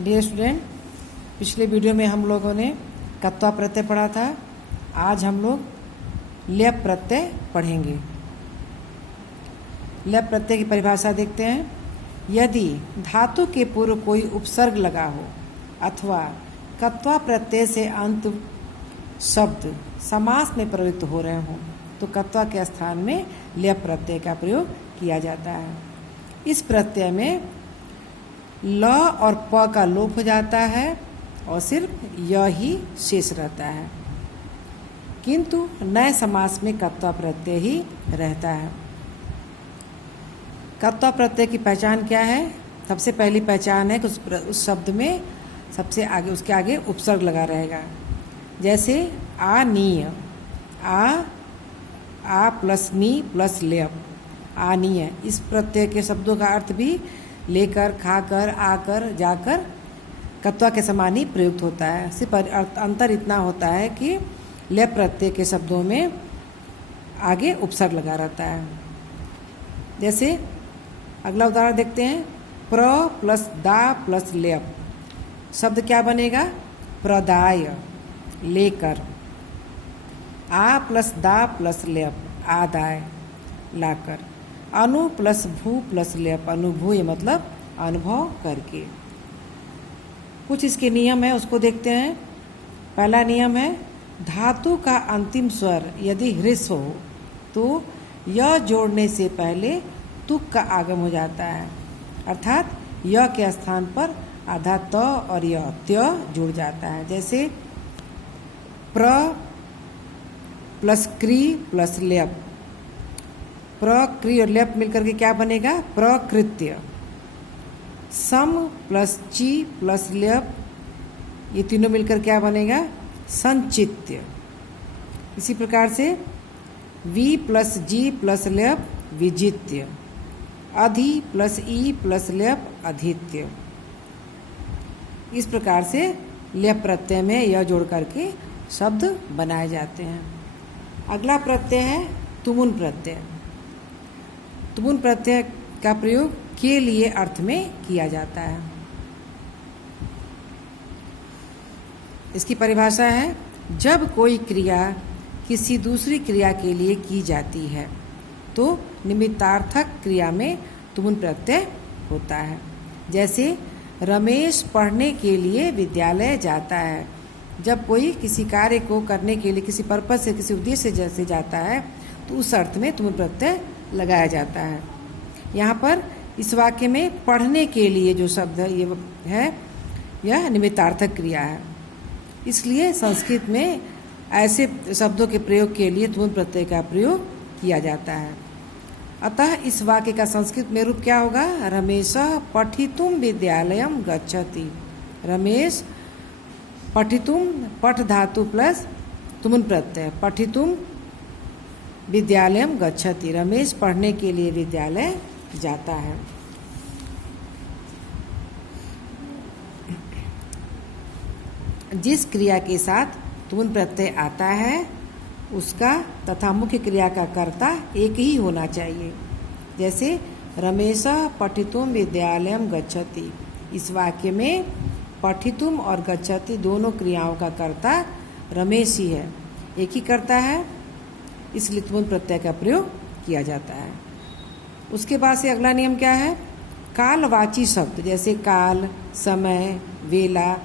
Dear student, पिछले video में हम लोगों ने कत्वा प्रत्यय पढ़ा था। आज हम लोग ल्यप प्रत्यय पढ़ेंगे। ल्यप प्रत्यय की परिभाषा देखते हैं। यदि धातु के पूर्व कोई उपसर्ग लगा हो अथवा कत्वा प्रत्यय से अंत शब्द समास में प्रयुक्त हो रहे हों तो कत्वा के स्थान में ल्यप प्रत्यय का प्रयोग किया जाता है। इस प्रत्यय में ल और प का लोप हो जाता है और सिर्फ य ही शेष रहता है, किंतु नए समास में कत्वा प्रत्यय ही रहता है। कत्वा प्रत्यय की पहचान क्या है? सबसे पहली पहचान है कि उस शब्द में सबसे आगे उसके आगे उपसर्ग लगा रहेगा। जैसे आनीय, आ प्लस नी प्लस ल्यप, आनीय। इस प्रत्यय के शब्दों का अर्थ भी लेकर, खाकर, आकर, जाकर कत्वा के समान ही प्रयुक्त होता है। सिर्फ अंतर इतना होता है कि ल्यप प्रत्यय के शब्दों में आगे उपसर्ग लगा रहता है। जैसे अगला उदाहरण देखते हैं। प्र प्लस दा प्लस ल्यप, शब्द क्या बनेगा? प्रदाय, लेकर। आ प्लस दा प्लस ल्यप, आदाय, लाकर। अनु प्लस भू प्लस ल्यप, अनुभूय मतलब अनुभव करके। कुछ इसके नियम है, उसको देखते हैं। पहला नियम है, धातु का अंतिम स्वर यदि ह्रस्व हो तो य जोड़ने से पहले तुक का आगम हो जाता है, अर्थात य के स्थान पर आधा त और य त्य जुड़ जाता है। जैसे प्र प्लस क्री प्लस ल्यप, प्र क्री और ल्यप मिलकर के क्या बनेगा? प्रकृत्य। सम प्लस ची प्लस ल्यप, ये तीनों मिलकर क्या बनेगा? संचित्य। इसी प्रकार से वी प्लस जी प्लस ल्यप, विजित्य। अधि प्लस ई प्लस ल्यप, अधित्य। इस प्रकार से ल्यप प्रत्यय में यह जोड़ करके शब्द बनाए जाते हैं। अगला प्रत्यय है तुमुन प्रत्यय। तुमुन प्रत्यय का प्रयोग के लिए अर्थ में किया जाता है। इसकी परिभाषा है, जब कोई क्रिया किसी दूसरी क्रिया के लिए की जाती है तो निमित्तार्थक क्रिया में तुमुन प्रत्यय होता है। जैसे रमेश पढ़ने के लिए विद्यालय जाता है। जब कोई किसी कार्य को करने के लिए किसी पर्पज से, किसी उद्देश्य से जाता है तो उस अर्थ में तुमुन प्रत्यय लगाया जाता है। यहाँ पर इस वाक्य में पढ़ने के लिए जो शब्द है ये है, यह निमित्तार्थक क्रिया है। इसलिए संस्कृत में ऐसे शब्दों के प्रयोग के लिए तुमुन प्रत्यय का प्रयोग किया जाता है। अतः इस वाक्य का संस्कृत में रूप क्या होगा? रमेशः पठितुम विद्यालयम गच्छति। रमेश पठितुम, पठ धातु प्लस तुमुन प्रत्यय, पठितुम विद्यालयम गच्छति। रमेश पढ़ने के लिए विद्यालय जाता है। जिस क्रिया के साथ तुमुन प्रत्यय आता है उसका तथा मुख्य क्रिया का कर्ता एक ही होना चाहिए। जैसे रमेशः पठितुम विद्यालयम गच्छति। इस वाक्य में पठितुम और गच्छति दोनों क्रियाओं का कर्ता रमेश ही है, एक ही कर्ता है, इसलिए तुमुन प्रत्यय का प्रयोग किया जाता है। उसके बाद से अगला नियम क्या है? कालवाची शब्द जैसे काल, समय, वेला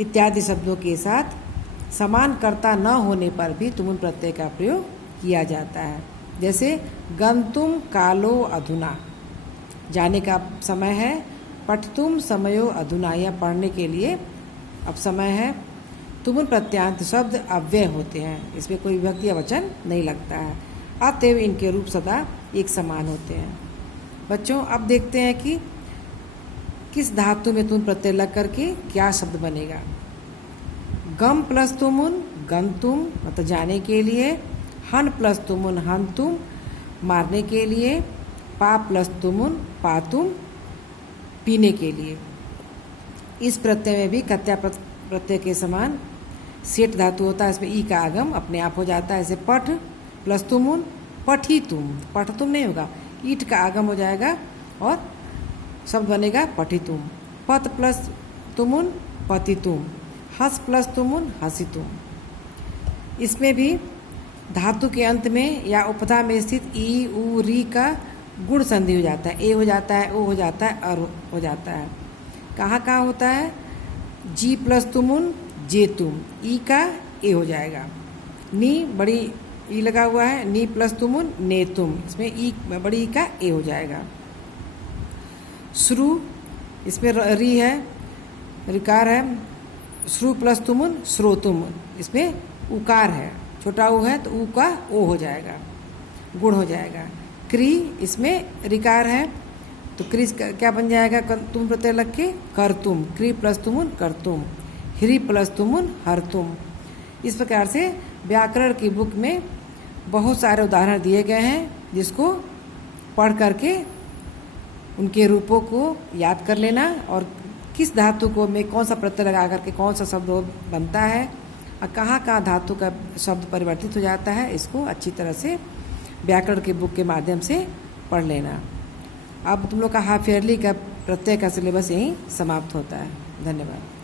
इत्यादि शब्दों के साथ समान कर्ता न होने पर भी तुमुन प्रत्यय का प्रयोग किया जाता है। जैसे गंतुम कालो अधुना, जाने का समय है। पठितुम समयो अधुना, यह पढ़ने के लिए अब समय है। तुमुन प्रत्यांत शब्द अव्यय होते हैं, इसमें कोई विभक्ति या वचन नहीं लगता है, अतएव इनके रूप सदा एक समान होते हैं। बच्चों, अब देखते हैं कि किस धातु में तुमुन प्रत्यय लग करके क्या शब्द बनेगा। गम प्लस तुमुन, गंतुम मतलब जाने के लिए। हन प्लस तुमुन, हंतुम मारने के लिए। पा प्लस तुमुन, पातुम पीने के लिए। इस प्रत्यय में भी कत्या प्रत्यय के समान सेठ धातु होता है, इसमें ई का आगम अपने आप हो जाता है। ऐसे पठ प्लस तुमुन, पठितुम, पठतुम नहीं होगा, ईट का आगम हो जाएगा और शब्द बनेगा पठितुम। पत प्लस तुमुन पतितुम, हस प्लस तुमुन हसितुम। इसमें भी धातु के अंत में या उपधा में स्थित ई उ री का गुण संधि हो जाता है, ए हो जाता है, ओ हो जाता है, अर हो जाता है। कहाँ कहाँ होता है? जी प्लस तुमुन जेतुम, ई का ए हो जाएगा। नी बड़ी ई लगा हुआ है, नी प्लस तुमुन नेतुम, इसमें ई बड़ी ई का ए हो जाएगा। श्रु, इसमें री है, रिकार है, श्रु प्लस तुमुन श्रोतुम, इसमें उकार है, छोटा ऊ है तो ऊ का ओ हो जाएगा, गुण हो जाएगा। क्री, इसमें रिकार है तो क्री क्या बन जाएगा? तुम प्रत्यय लग के करतुम, क्री प्लस तुमुन करतुम, ह्री प्लस तुमुन हरतुम। इस प्रकार से व्याकरण की बुक में बहुत सारे उदाहरण दिए गए हैं, जिसको पढ़ करके उनके रूपों को याद कर लेना और किस धातु को में कौन सा प्रत्यय लगा करके कौन सा शब्द बनता है और कहाँ कहाँ धातु का शब्द परिवर्तित हो जाता है, इसको अच्छी तरह से व्याकरण की बुक के माध्यम से पढ़ लेना। अब तुम लोग का हाफ ईयरली का प्रत्यय का सिलेबस यहीं समाप्त होता है। धन्यवाद।